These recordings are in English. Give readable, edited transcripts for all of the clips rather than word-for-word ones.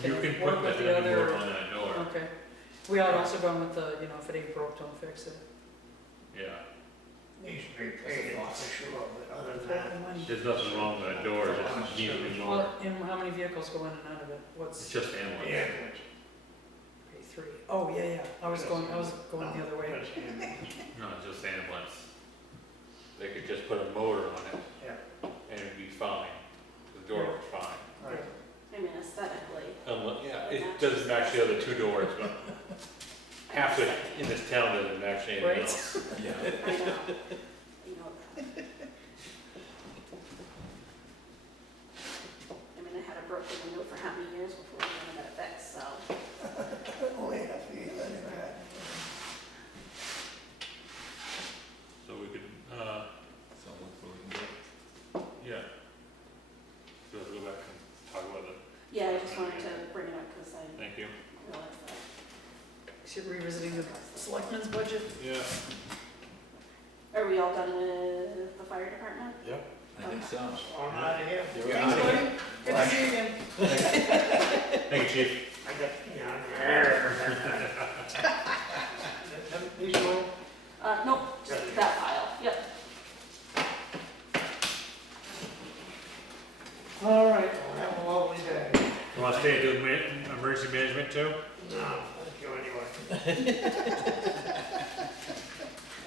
can You can work put with that the any word other. on that door. Okay. We ought also gone with the, if it ain't broke, don't fix it. Yeah. Needs to be painted for sure, but other than Broken that, money. There's nothing wrong with that door, it just needs to be more. Well, and how many vehicles go in and out of it? It's What's, just ambulance. ambulance. okay, 3? Oh, yeah, I was going the other way. That's ambulance. No, it's just ambulance. They could just put a motor on it. Yeah. And it'd be fine. The door would be fine. Right. I mean, aesthetically. Yeah, it doesn't match the other two doors, but half it in this town doesn't match anything Right. else. Yeah. I know. You know that. I mean, I had a broken window for how many years before I got it fixed, so. Only half the year, I never had. So we could, So look what we can do. yeah. So let's go back and talk about it. Yeah, I just wanted to bring it up because I Thank you. realized that. Should revisiting the selectmen's budget? Yeah. Are we all done with the fire department? Yep. I think so. I'm out of here. You're Thanks, out of buddy. here. Good to see you again. Thank you, chief. I got, these all, Nope, just that file, yep. all right, well, have a lovely day. You want to stay and do emergency management too? No, thank you anyway.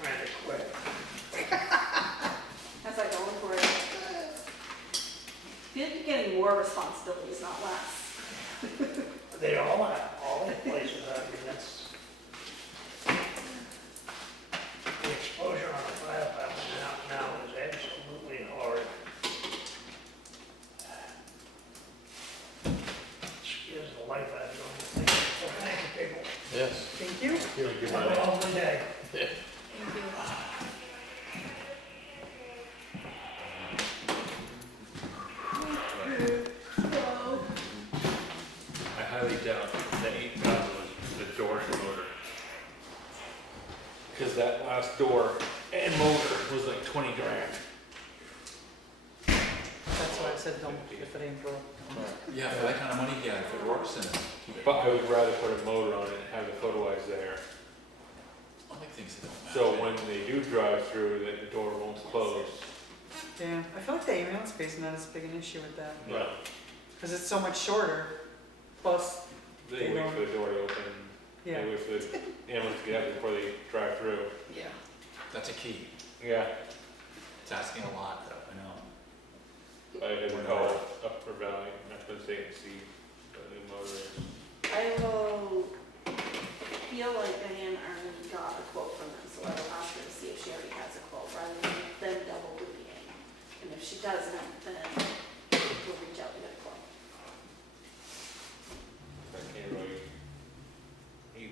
Trying to quit. How's that going for you? You're getting more responsibilities, not less. They all have, all the places, I mean, that's. The exposure on a fire department now is absolutely horrid. Scares the life out of them. So thank you, people. Yes. Thank you. Thank you, Have a lovely day. Thank you. I highly doubt that 8,000 was the door and motor. Because that last door and motor was like 20 grand. That's why I said don't, if it ain't broke. Yeah, for that kind of money, yeah, if it works, then keep it. But I would rather put a motor on it and have the photo eyes there. I like things that don't match. So when they do drive through, that the door won't close. Yeah, I feel like the ambulance space not as big an issue with that, Yeah. because it's so much shorter, plus, They wait for the door to open. yeah. They wait for the ambulance to get out before they drive through. Yeah. That's a key. Yeah. It's asking a lot, though, I know. I had called Upper Valley, not going to say and see the new motor is. I will feel like Diane already got a quote from them, so I will ask her to see if she already has a quote rather than them double dutying. And if she doesn't, then we'll reach out and get a quote. I can't really,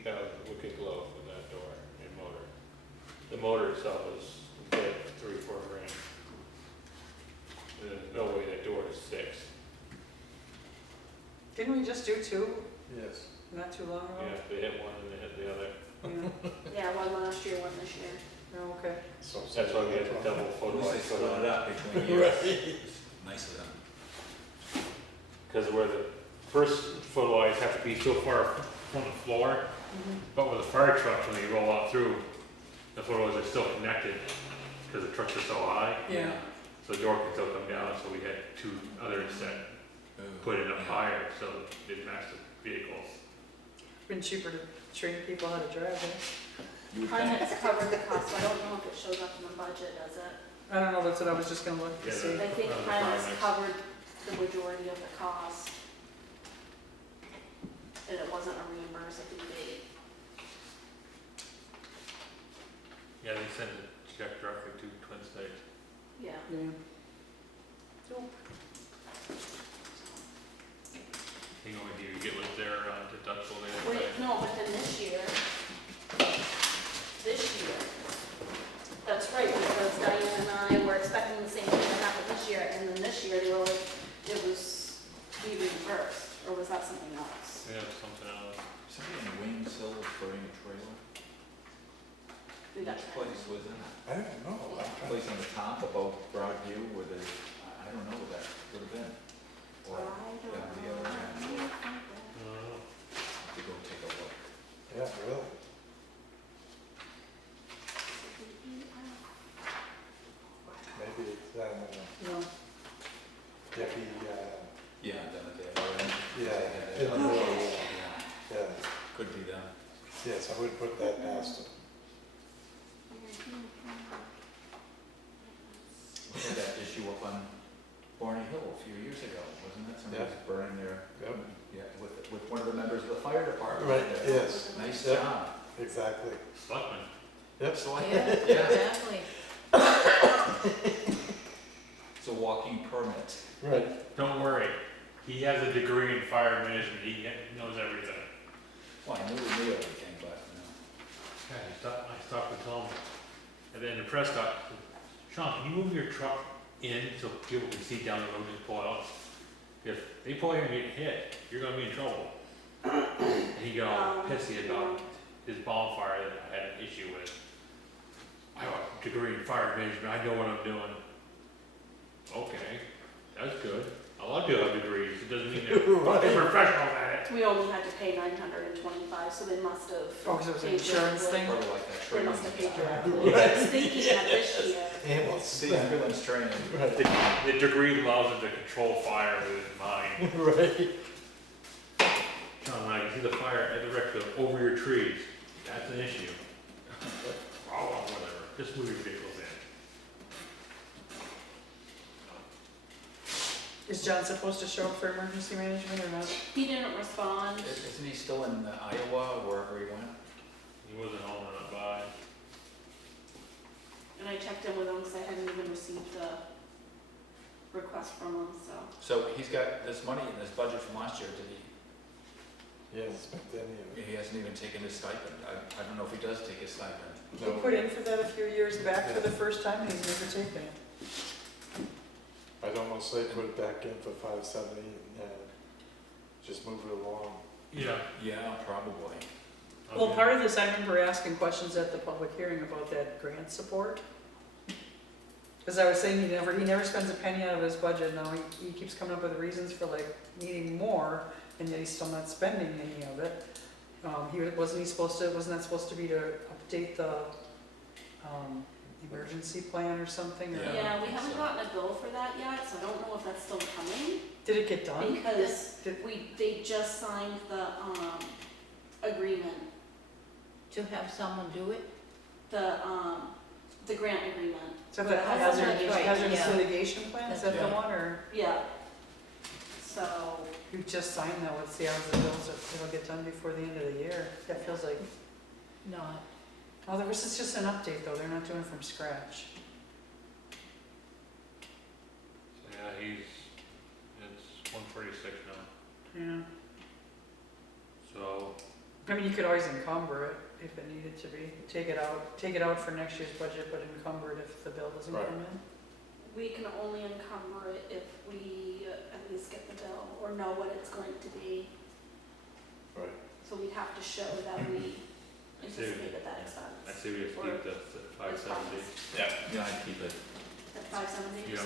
8,000 wicked low for that door and motor. The motor itself is good, 3-4 grand. There's no way that door is 6. Didn't we just do 2 Yes. not too long ago? Yeah, if they hit one and they hit the other. Yeah. Yeah, one last year, one this year. Oh, okay. So That's why we had the double At photo least they eyes put split on it it. up between years. Nice of them. Because where the first photo eyes have to be so far from the floor, Mhm. but with a fire truck, when they roll out through, the photo eyes are still connected because the trucks are so high. Yeah. So the door can still come down, so we had 2 others that Ooh, put it up yeah. higher, so it matched the vehicles. Been cheaper to train people how to drive, eh? You would think. Primex covered the cost, I don't know if it shows up in the budget, does it? I don't know, that's what I was just gonna look to Yeah, see. I think The Primex Primex. covered the majority of the cost. And it wasn't a reimbursable fee. Yeah, they send a check directly to Twin State. Yeah. Yeah. You know, do you get with their deductible there? Wait, no, but then this year, that's right, because Diane and I were expecting the same thing to happen this year, and then this year they were like, it was, we reimbursed, or was that something else? Yeah, something else. Somebody in Waynesville was buying a trailer. We got Which that. place was it? I don't know. Place on the top above Broadview where the, I don't know what that would have been. Or, I don't yeah, the other end. know. they in had the that. middle, Yeah, yeah, could be them. yes, I would put that past them. We had that issue up on Barney Hill a few years ago, wasn't it? Somebody was burning their, Yep. yeah, with one of the members of the fire department. Right, there. yes, Nice Yep. job. exactly. Selectmen. Yep, So I, Yeah, yeah, exactly. it's a walking permit. right, Don't worry, he has a degree in fire management, he knows everything. Well, I knew we knew everything, but, Yeah, I stopped and told him, and then the press got, Sean, can you move your truck in so people can see down the road and pull out? If they pull here and get hit, you're gonna be in trouble. And he got all pissy about his bonfire that I had an issue with. I have a degree in fire management, I know what I'm doing. Okay, that's good. A lot of people have degrees, it doesn't mean they're fucking professionals at it. We only had to pay 925, so they must have. Oh, 'cause it was an paid insurance directly. thing? probably like that They training. must have paid stuff. directly. I was thinking that this year. ambulance, The ambulance training. right, The degree allows him to control fire with his mind. right, John, when I can see the fire at the rec field over your trees, that's an issue. Oh, well, whatever, just move your vehicles in. Is John supposed to show up for emergency management or not? He didn't respond. Isn't he still in Iowa or wherever he went? He wasn't home or not by. And I checked in with him because I hadn't even received the request from him, so. So he's got this money in his budget from last year, did he? he hasn't spent any of it. He hasn't even taken his stipend. I don't know if he does take his stipend. He put in for that a few years back for the first time, and he's never taken it. I'd almost say put it back in for 570 and just move it along. Yeah. Yeah, probably. Well, part of this, I remember asking questions at the public hearing about that grant support. Because I was saying he never spends a penny out of his budget, now he keeps coming up with reasons for like needing more, and yet he's still not spending any of it. Wasn't that supposed to be to update the, emergency plan or something? Or- Yeah. Yeah, we I think haven't so. gotten a bill for that yet, so I don't know if that's still coming. Did it get done? Because Did- they just signed the, agreement, To have someone do it? the grant agreement. Is that the That's hazardous right, hazardous yeah. litigation plan, is that the Yeah. one, or Yeah. So, you just signed that, let's see how the bills, it'll get done before the end of the year? That feels like, Not. oh, this is just an update though, they're not doing it from scratch. Yeah, it's 146 now, Yeah, so, I mean, you could always encumber it if it needed to be, take it out for next year's budget, but encumber it if the bill doesn't Right. come in. we can only encumber it if we at least get the bill or know what it's going to be. Right. So we'd have to show that we anticipated that I expense. say we just Or keep the 570. Yeah, I'd keep it. At 570? Yeah.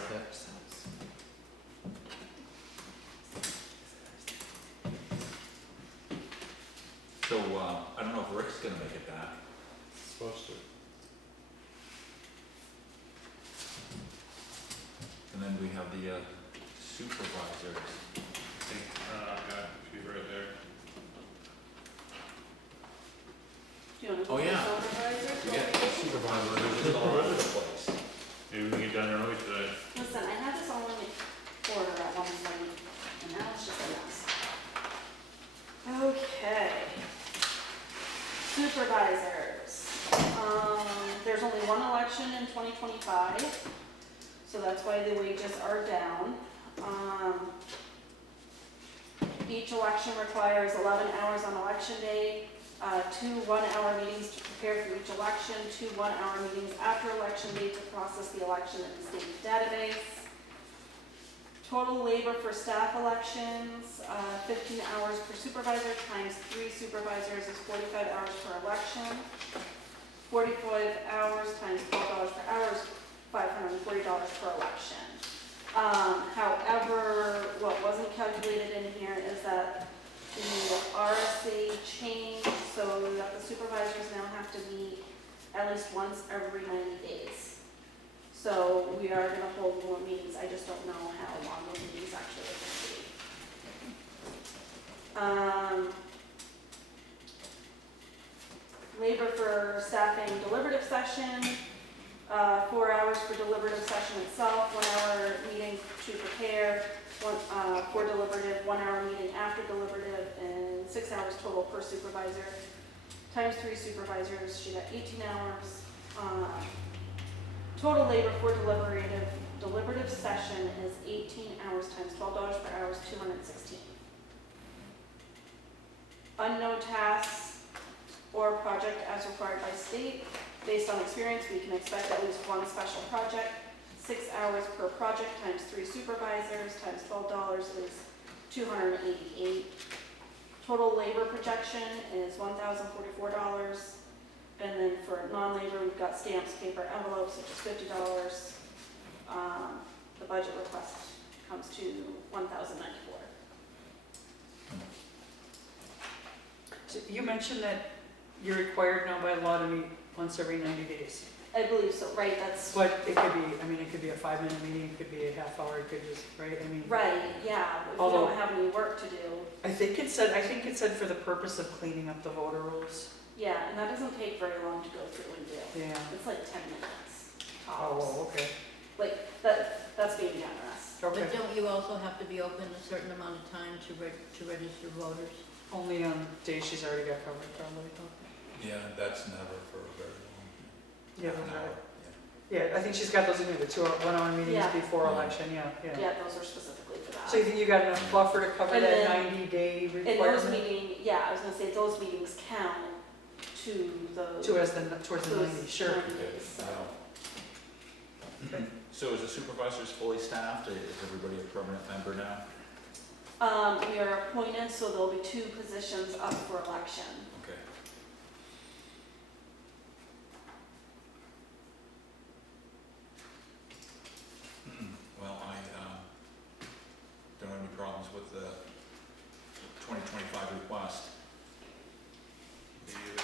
So, I don't know if Rick's gonna make it back. Supposed to. And then we have the supervisors. Yeah, she's right there. Do you want to Oh, do the yeah. supervisors? We got supervisors just all over the place. Maybe we can get done early today. Listen, I had this all in order at one point, and now it's just a mess. Okay. Supervisors. There's only one election in 2025, so that's why the wages are down. Each election requires 11 hours on election day, 2 one-hour meetings to prepare for each election, 2 one-hour meetings after election day to process the election in the state database. Total labor for staff elections, 15 hours per supervisor times 3 supervisors is 45 hours per election. 45 hours times $12 per hour is $540 per election. However, what wasn't calculated in here is that the RSA changed so that the supervisors now have to meet at least once every 90 days. So we are gonna hold more meetings, I just don't know how long those meetings actually are gonna be. Labor for staffing deliberative session, 4 hours for deliberative session itself, 1 hour meeting to prepare, for deliberative, 1 hour meeting after deliberative, and 6 hours total per supervisor. Times 3 supervisors, she got 18 hours. Total labor for deliberative session is 18 hours times $12 per hour is 216. Unknown tasks or project as required by state. Based on experience, we can expect at least 1 special project. 6 hours per project times 3 supervisors times $12 is 288. Total labor projection is $1,044. And then for non-labor, we've got stamps, paper, envelopes, which is $50. The budget request comes to $1,094. So you mentioned that you're required now by law to meet once every 90 days. I believe so, right, that's, But it could be, I mean, it could be a 5-minute meeting, it could be a half hour, it could just, right, I mean. right, yeah, if you Although- don't have any work to do. I think it said for the purpose of cleaning up the voter rolls. Yeah, and that doesn't take very long to go through and do. Yeah. It's like 10 minutes tops. Oh, okay, Like, that's being generous. okay. But don't you also have to be open a certain amount of time to register voters? Only on days she's already got covered, probably. Yeah, that's never for very long. Yeah, Half an those are- hour, yeah, I think she's got those in there, the 1 hour meetings Yeah. before Yeah. election, yeah, yeah. Yeah, those are specifically for that. So you think you got enough buffer to cover And that then- 90-day And those requirement? yeah, I was gonna say, those meetings count to those. Towards the 90, sure. 90 days, so. yeah. So is the supervisors fully staffed? Is everybody a permanent member now? We are appointed, so there'll be 2 positions up for election. Okay. Well, I don't have any problems with the 2025 request. Me either.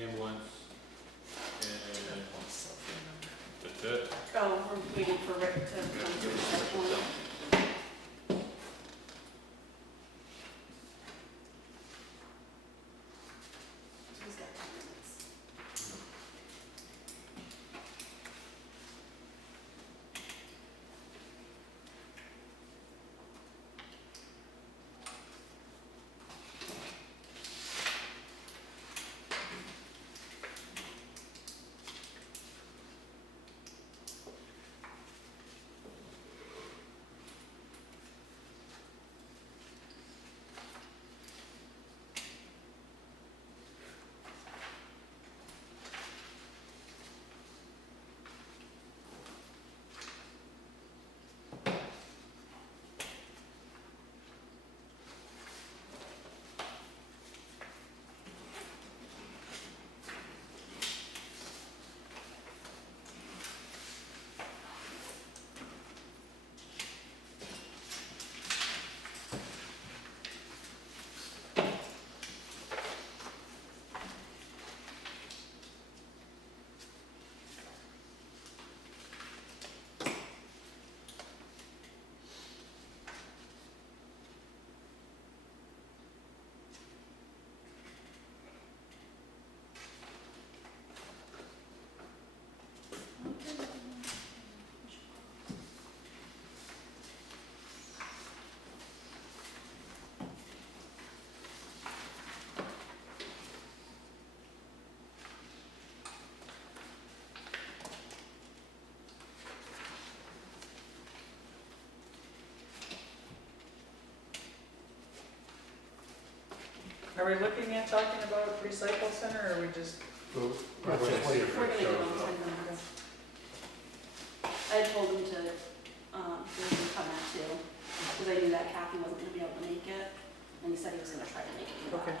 Ambulance, and that's it. Oh, we're waiting for Rick to come through that one. He's got 10 minutes. Are we looking at talking about recycle center, or are we just? Well, We're just waiting for We're it gonna to give show him up. 10 minutes. I told him to, Okay.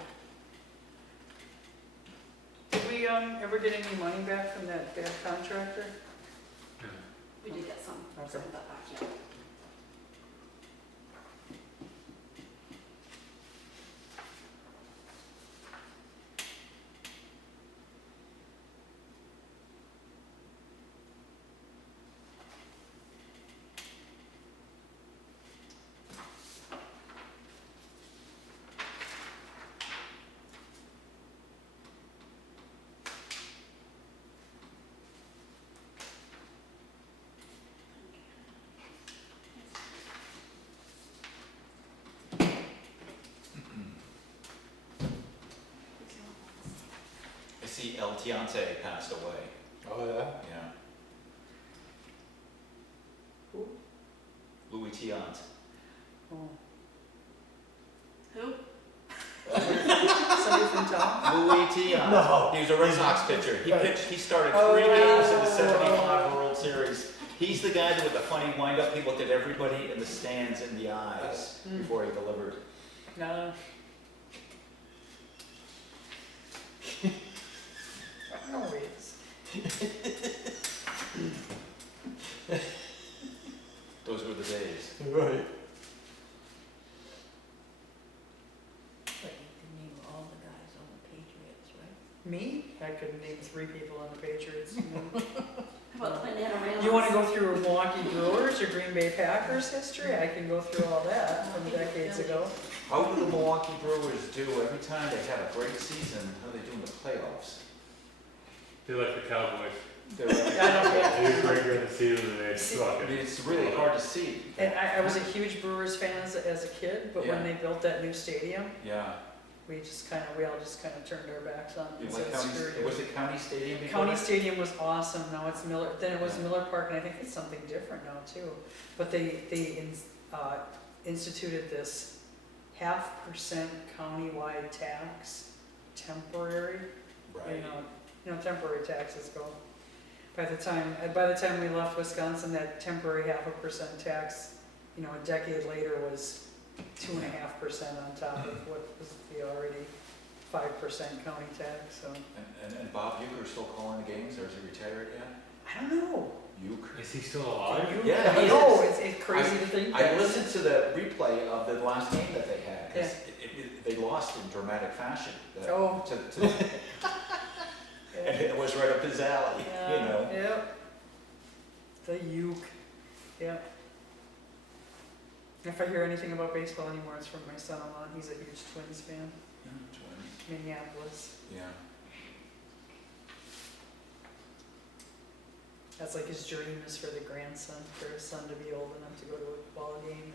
Did we, ever get any money back from that bad contractor? Yeah. We did get some of that back, yeah. I see El Tiante passed away, Oh, yeah? yeah. Who? Louis Tiant. Oh. Who? Somebody from town? Louis Tiant. No. He was a Red Sox pitcher. He started Oh, 3 games in the wow. 75 World Series. He's the guy that with the funny wind-up, he looked at everybody in the stands in the eyes Mm. before he delivered. No. Always. Those were the days. Right. But you can name all the guys on the Patriots, right? Me? I could name 3 people on the Patriots. How about Banana Ramos? You wanna go through Milwaukee Brewers or Green Bay Packers history? I can go through all that from decades ago. How do the Milwaukee Brewers do every time they have a great season? How do they do in the playoffs? They like the Cowboys. They're like- I don't get They were greater in the season than they I suck. mean, it's really hard to see. And I was a huge Brewers fan as a kid, but when Yeah. they built that new stadium, Yeah. we all just kinda turned our backs on it and Like said, screw County, you. was it County Stadium before? County that? Stadium was awesome, now it's Miller, then it was Yeah. Miller Park, and I think it's something different now too. But they instituted this 0.5% countywide tax, temporary, Right. temporary taxes go. By the time we left Wisconsin, that temporary 0.5% tax, a decade later was 2.5% on top of what was the already 5% county tax, so. And Bob Euchre's still calling the games, or is he retired yet? I don't know. Euchre. Is he still alive? Yeah, I he know, is. it's crazy to think I that. listened to the replay of the last game that they had, 'cause Yeah. they lost in dramatic fashion. Oh. And it was right up his alley, you know? Yep. The uke, yep. If I hear anything about baseball anymore, it's from my son-in-law, he's a huge Twins fan, Twins. Minneapolis. Yeah. That's like his dream is for the grandson, for his son to be old enough to go to a ball game.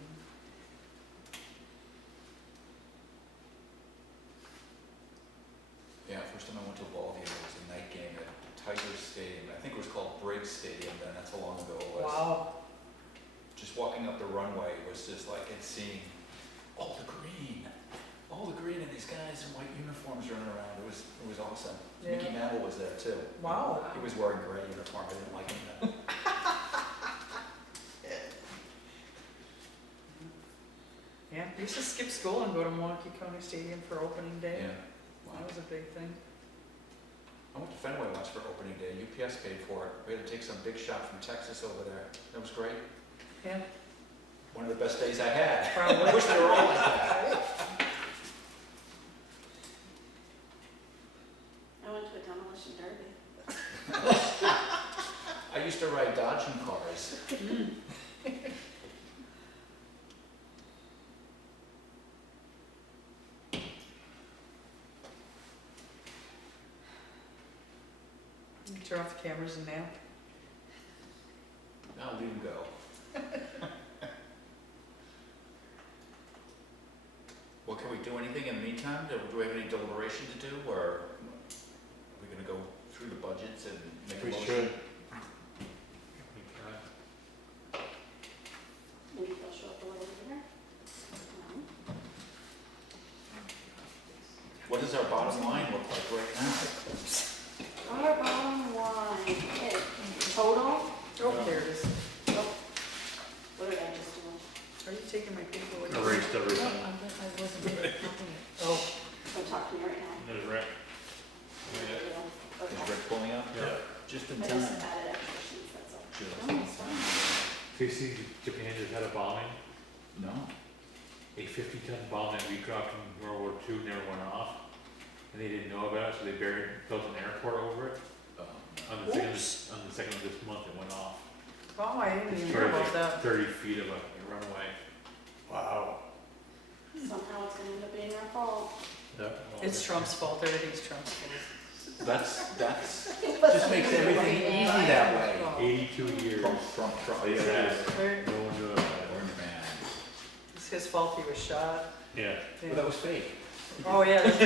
Yeah, first time I went to a ball game, it was a night game at Tigers Stadium. I think it was called Briggs Stadium then, that's how long ago it was. Wow. Just walking up the runway was just like, and seeing all the green, and these guys in white uniforms running around. It was awesome. Yeah. Mickey Mantle was there too. Wow. He was wearing gray uniform, I didn't like him then. Yeah, we used to skip school and go to Milwaukee County Stadium for opening day. Yeah. Wow. That was a big thing. I went to Fenway once for opening day. UPS paid for it. We had to take some big shot from Texas over there. That was great. Yeah, One of the best days I had. probably. I wish they were all like that. I went to a demolition derby. I used to ride Dodging cars. Turn off the cameras and nap. Now leave them go. Well, can we do anything in the meantime? Do we have any deliberation to do, or are we gonna go through the budgets and make a We motion? should. Maybe they'll show up a little later. No. What does our bottom line look like right now? Our bottom line is total, Oh, there it is. what did I just do? Are you taking my paper? Erased No, everything. I wasn't copying it. Oh, see Japan just had a bombing? No. A 50-ton bomb that we dropped in World War II never went off, and they didn't know about it, so they built an airport over it. On the second, Oops. on the second of this month, it went off. Oh, I didn't even hear Destroyed about like that. 30 feet of a runway. Wow. Somehow it's gonna end up being our fault. Yeah. It's Trump's fault, everything's Trump's fault. That's, just makes everything easy that way. 82 years. Trump, yeah, it Yeah. is. No one knew about it. Orange man. It's his fault he was shot. Yeah. Well, that was fake. Oh, yeah. Both- How's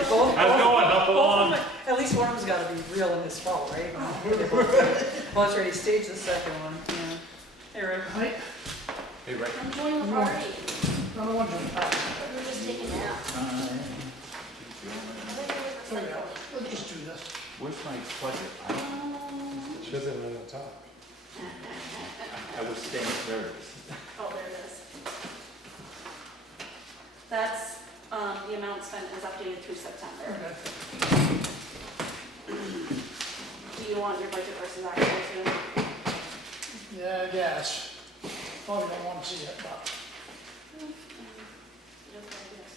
it both- going? Up both of along? them- At least one of them's gotta be real and his fault, right? Well, that's right, he staged the second one, yeah. Hey, Rick. Hey, Rick. I'm joining the party. I'm the one doing that. We're just taking a nap. Let's just do this. Where's my budget? Should have been on the top. I was staying, there it is. Oh, there it is. That's, the amount spent is updated through September. Okay. Do you want your budget versus actual too? Yeah, I guess. Probably don't want to see it, but. Just like this.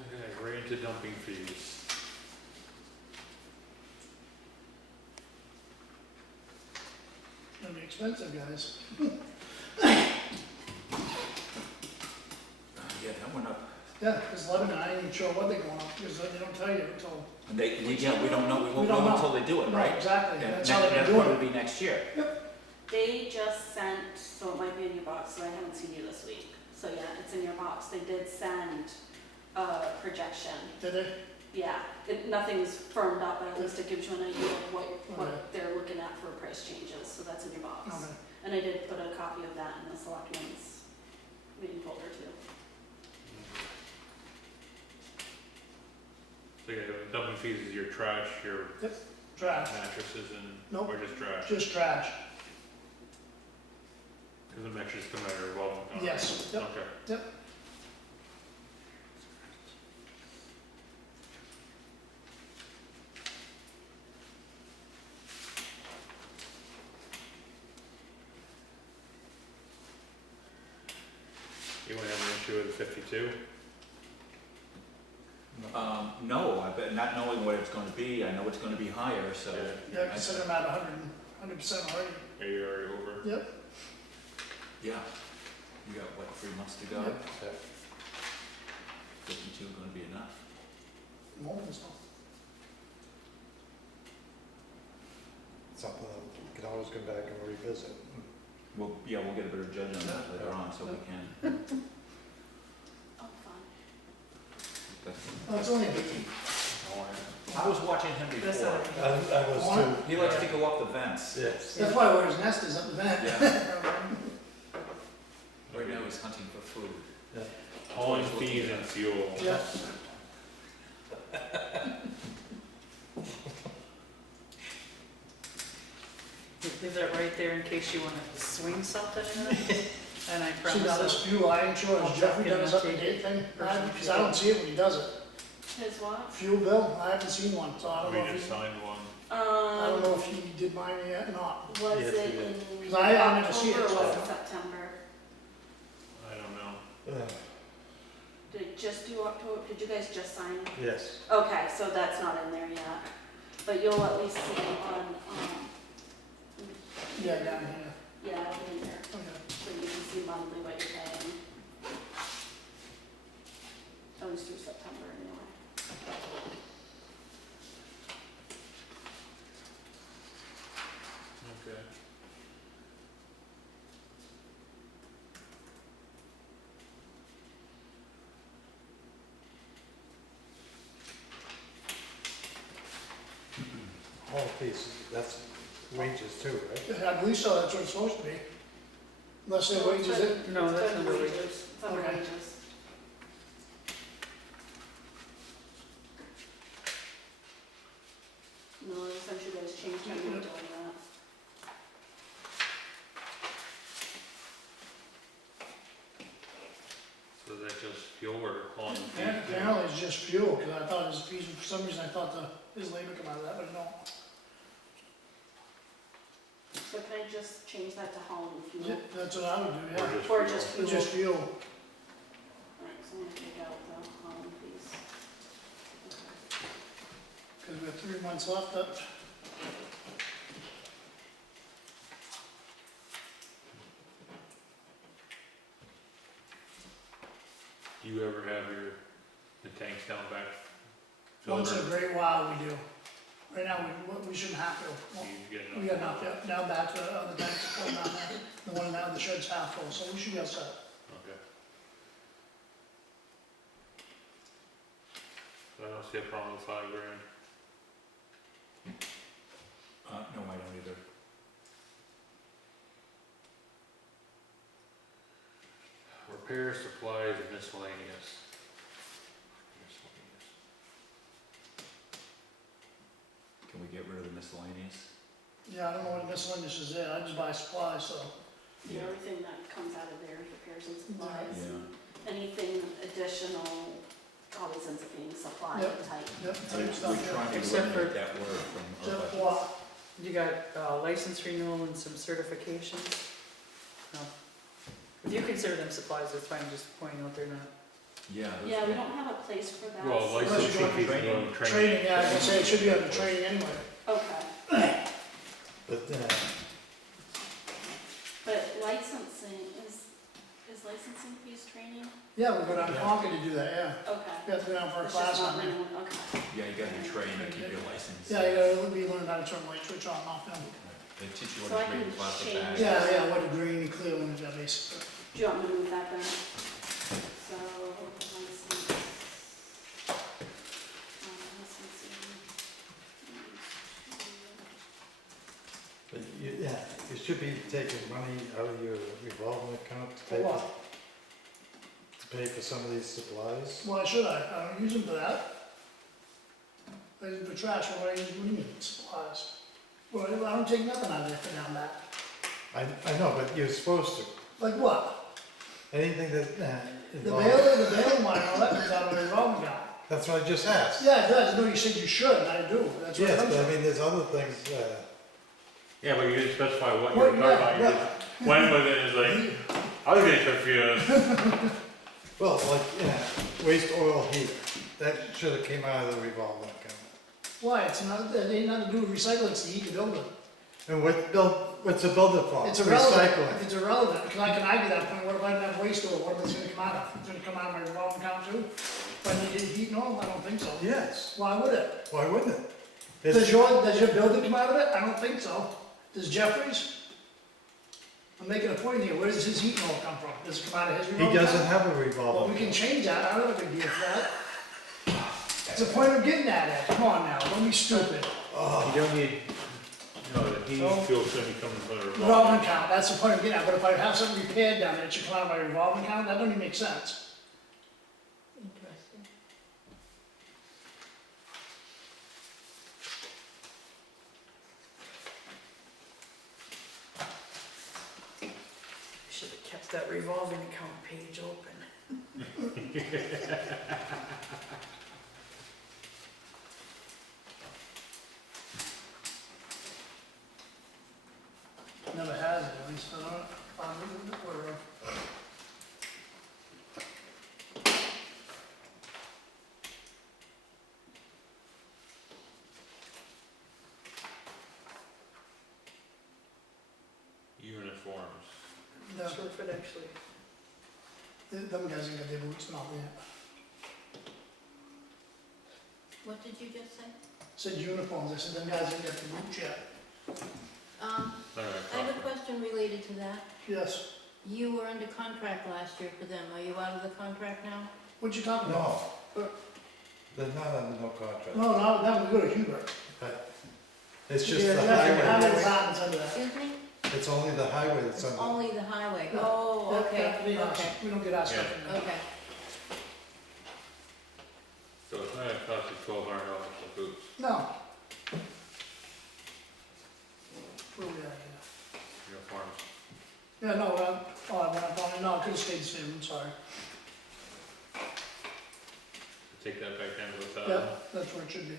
Okay, right into dumping fees. It's gonna be expensive, guys. Yeah, that went up. Yeah, because Lebanon, I ain't even sure what they're going up, because they don't tell you until. And yeah, we don't know, we won't don't know know. until they do it, No, right? exactly, And that's how they're that's doing probably it. be next year. They just sent, so it might be in your box, so I haven't seen you this week. So yeah, it's in your box. They did send a projection. Did they? Yeah, nothing's firmed up, but at least it gives you an idea of Okay. what they're looking at for price changes, so that's in your box. Okay. And I did put a copy of that in the selectmen's meeting folder too. So yeah, the dumping fees is your trash, your Trash, mattresses, and, Nope. or just trash? just trash. Because the mattresses come out of your revolving account. Yes, yep. Okay. Yep. You want to have an issue with the 52? No, I bet, not knowing what it's gonna be, I know it's gonna be higher, so. Yeah, consider them at 100% already. Are you already over? Yep. Yeah. You got, what, 3 months to go? Yep. Yeah. 52 gonna be enough? Moment is not. Something that we can always come back and revisit. Well, yeah, we'll get a better judge on that later on, so we can. Oh, fun. Oh, it's only a biggie. I was watching him That's before. I was too. He likes to go up the vents. Yes. That's why where his nest is up the vent. Yeah. Right now he's hunting for food. Hauling fees and fuel. Yeah. Leave that right there in case you wanna swing something in it. And I See, now this promise fuel, I ain't sure, I'll has Jeffrey check done in his and up-to-date thing? Personal Because I don't see it when he does it. His what? Fuel bill, I haven't seen one, so I don't We know if just he, signed one. I don't know if he did mine yet or not. Was Yes, it he did. in 'Cause I never see it, October or was so- it September? I don't know. Did it just do October, did you guys just sign? Yes. Okay, so that's not in there yet, but you'll at least see it on, Yeah, down here. yeah, it'll be in there, Okay. so you can see monthly what you're paying. At least through September anyway. Okay. All fees, that's wages too, right? Yeah, I believe so, that's what it's supposed to be. Unless their wages, it, No, It's that's under under wages. It's under Okay. wages. No, essentially you guys changed how you were doing that. So is that just fuel or on? Apparently it's just fuel, because I thought his fees, for some reason I thought his labor come out of that, but no. So can I just change that to home fuel? Yeah, that's what I would do, yeah. Or just fuel? It's just fuel. Alright, so I'm gonna take out the home piece. Okay. Because we have 3 months left up. Do you ever have the tanks down back? Once in a filled, great while we do. Right now, we shouldn't have to. or you get enough? We got enough, yeah, now back to the other tanks going down there. The one now, the shed's half full, so we should be all set. Okay. So I don't see a problem with $5,000. No, I don't either. Repair supplies and miscellaneous. Miscellaneous. Can we get rid of the miscellaneous? Yeah, I don't know what miscellaneous is there, I just buy supplies, so. Yeah, everything that comes out of there, repairs and supplies, Yeah. and anything additional, always ends up being supply Yep. type. Yep, We type stuff, try yeah. to Except for- eliminate that word from our Except budget. what? You got license renewal and some certifications. No. If you consider them supplies, that's fine, just pointing out they're not. Yeah. those Yeah, we are- don't have a place for that. Well, so- licensing Unless you're fees doing go to Training, yeah, I was gonna say, it should be under training anyway. Okay, But, but licensing, is licensing fees training? Yeah, we go down to Concord to do that, yeah. Okay. We have to go down for a It's class just not on there. minimum, okay. Yeah, you gotta be trained to keep your license. Yeah, you gotta be learning how to turn light switch on and off them. They teach you So I what to can read plastic change- bags. Yeah, what a green and clear one is, yeah, basically. Do you want me to move that then? So, license. Licensing. but yeah, you should be taking money out of your revolving account to For pay what? for some of these supplies. Why should I don't use them for that. I use them for trash, why do I use green supplies? Well, I don't take nothing out of there for down that. I know, but you're supposed to. Like what? Anything that The involves, bail wine, all that comes out of my revolving account. that's what I just asked. Yeah, it does, no, you said you should, and I do, that's what it Yes, comes but I from. mean, there's other things, Yeah, but you didn't specify what you Well, were talking about. You yeah, just went with it, it's like, I was getting confused. well, like, waste oil heater, that should have came out of the revolving account. Why, it ain't nothing to do with recycling, it's to heat the building. And what's the builder for? It's irrelevant, Recycling. if it's irrelevant, because I can argue that point, what if I didn't have waste oil, what if it's gonna come out of? It's gonna come out of my revolving account too? If I need to heat and oil, I don't think so. Yes, Why would it? why wouldn't it? Does It's, your building come out of it? I don't think so. Does Jeffrey's? I'm making a point here, where does his heat and oil come from? Does it come out of his he revolving account? doesn't have a Well, we revolving. can change that, I don't have a big deal for that. That's the point I'm getting at, come on now, don't be stupid. Oh, You don't need, the heating So- fuel's gonna be coming from the Revolving revolving. account, that's the point I'm getting at, but if I have something repaired down there, it should come out of my revolving account, that don't even make sense. Interesting. Should have kept that revolving account page open. Never has it, at least, I don't, or, Uniforms. no, Sure if it actually, them guys ain't got their boots and all that. What did you just say? Said uniforms, I said them guys ain't got their boots yet. I have a question related to that. Yes, You were under contract last year for them. Are you out of the contract now? what you talking about? no. They're not under no contract. No, that would go to Hubert. It's just Yeah, the how many highway, departments under that? Excuse me? it's only the highway that's It's under. only the highway. Yeah. Oh, That- okay, that ain't us. okay, We don't get our stuff in there. okay. So it's not gonna cost you $1,200 for boots. No. Where we at here? Uniforms. Yeah, no, I went up on it, no, I could've stayed the same, I'm sorry. take that back down to 1,000. Yeah, that's where it should be.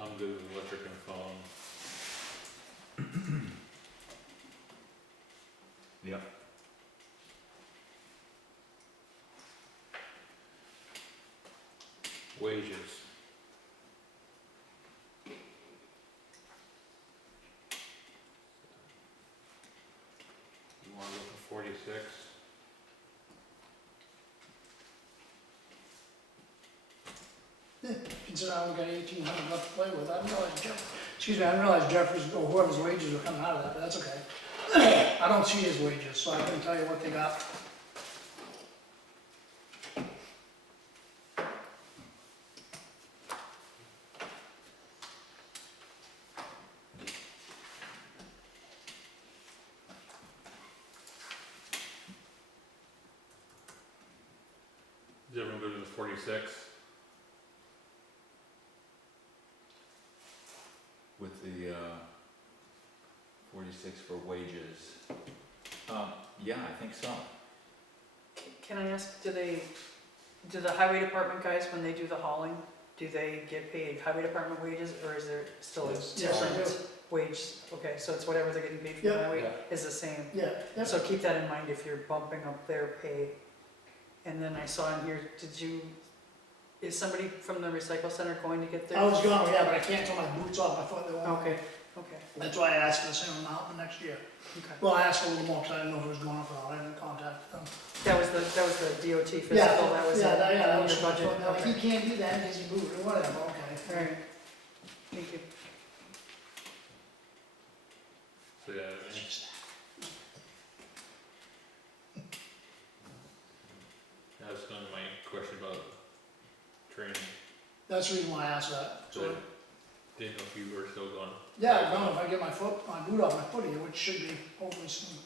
I'm good with electric and phone. Yep. Wages. You wanna look at 46? Consider I only got 1,800 left to play with, I didn't realize excuse me, I didn't realize Jeffers, or whoever's wages were coming out of that, but that's okay. I don't see his wages, so I couldn't tell you what they got. Is everyone good with the 46? With the, 46 for wages. Yeah, I think so. Can I ask, do the highway department guys, when they do the hauling, do they get paid highway department wages, or is there still a Yes, I do. different wage? Okay, so it's whatever they're getting paid for Yeah. the highway Yeah. is the same. Yeah, yeah. So keep that in mind if you're bumping up their pay. And then I saw in here, is somebody from the recycle center going to get their? I was going, yeah, but I can't till my boots off, I thought they were. Okay, okay, That's why I asked for the same amount for next year. okay. Well, I asked for a little more, because I didn't know if it was going up or not, I didn't contact them. That was the DOT physical, Yeah, that was in yeah, that your was budget, budget, like, okay. he can't do that because he moved, or whatever, okay. Alright, thank you. So yeah, that was kind of my question about training. That's the reason why I asked that, so, So didn't know if you were still going. yeah, I don't know if I get my boot off my foot here, which should be hopefully soon.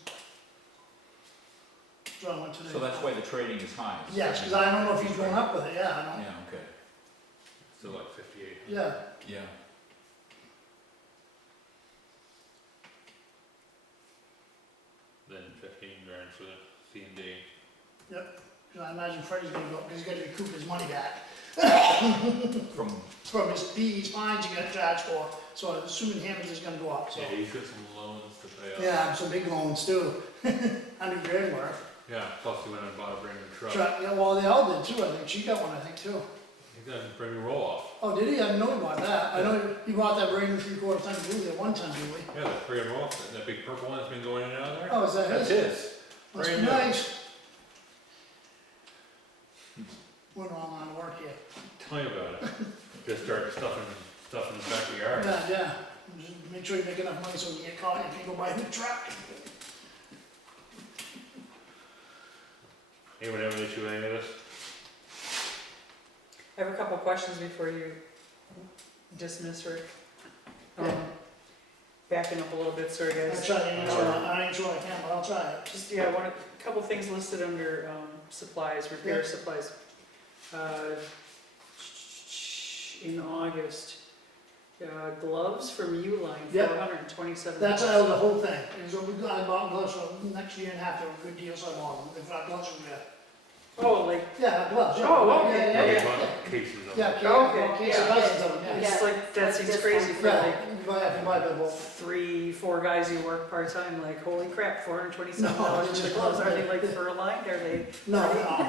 So I went today. So that's why the trading is high. Yes, because I don't know if he's going up with it, yeah, I don't, Yeah, okay, Still like 58. yeah. yeah. Then 15 grand for the C&D. Because I imagine Freddie's gonna go, because he's gotta recoup his money back From from his fees, fines he got charged for, so I'm assuming Hammond's is gonna go up, so. Yeah, he's got some loans to pay off. Yeah, some big loans too, $100,000 worth. Yeah, plus he went and bought a brand new truck. Truck, yeah, well, they all did too, I think, she got one, I think, too. He got a brand new roll-off. Oh, did he? I didn't know he bought that, I know he bought that brand new 3/4 ton dually, that 1 ton dually. Yeah, that brand roll-off, that big purple one that's been going in and out of there. Oh, is that That's his? his. Must be Brand new. nice. Went wrong line of work here. Tell me about it. Just start stuffing stuff in the backyard. Yeah, yeah, just make sure you make enough money so you get caught, you can go buy a new truck. Anyone have an issue with any of this? I have a couple questions before you dismiss, Rick. Yeah. Backing up a little bit, sorry I'll guys. try, I ain't sure I can, but I'll try it. Just, yeah, a couple things listed under supplies, repair Yeah. supplies. In August, gloves from Uline, Yep. $427. That's out of the whole thing, and so I bought gloves for next year and a half, they were good deals, so I bought them, if not gloves from there. Oh, like, Yeah, gloves, yeah. Oh, okay, Yeah, Oh, yeah, you yeah. bought cases of Yeah, them. case, Okay, case yeah. of dozens of them, yeah. it's like, that seems crazy for Yeah, like you buy the both. 3-4 guys who work part-time, like, holy crap, $427 No, for it's the just gloves, are they gloves. like fur lined, are they? No,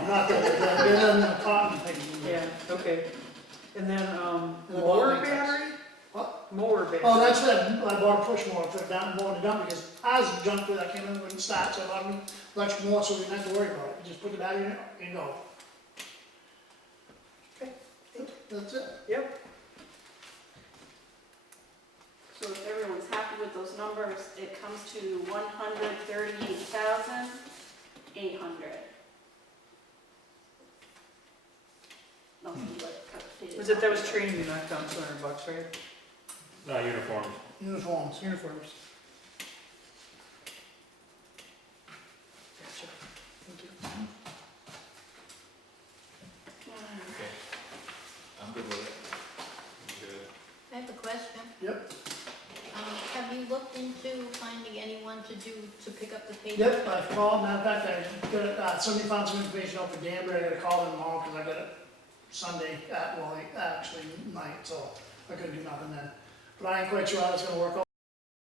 not that, they're in the cotton thing. Yeah, okay. And then, And the mower bottom battery? What? Mower battery. Oh, that's that, I bought a push mower for down, more to dump, because I was junk with, I came in, wouldn't start, so I bought a new electric mower, so we didn't have to worry about it, you just put the battery in it, and go. Okay. That's it. Yep, So if everyone's happy with those numbers, it comes to 138,800. Nothing but was it, that was training you knocked down $200, right? Uniforms. Uniforms. Uniforms. Gotcha, thank you. Okay. I'm good with it. Good. I have a question. to do, to pick up the payment? Yep, I called, matter of fact, I got it, somebody found some information out for Danbury, I gotta call them tomorrow, cause I got it Sunday at, well, actually night, so I couldn't do nothing then. But I ain't quite sure how it's gonna work out.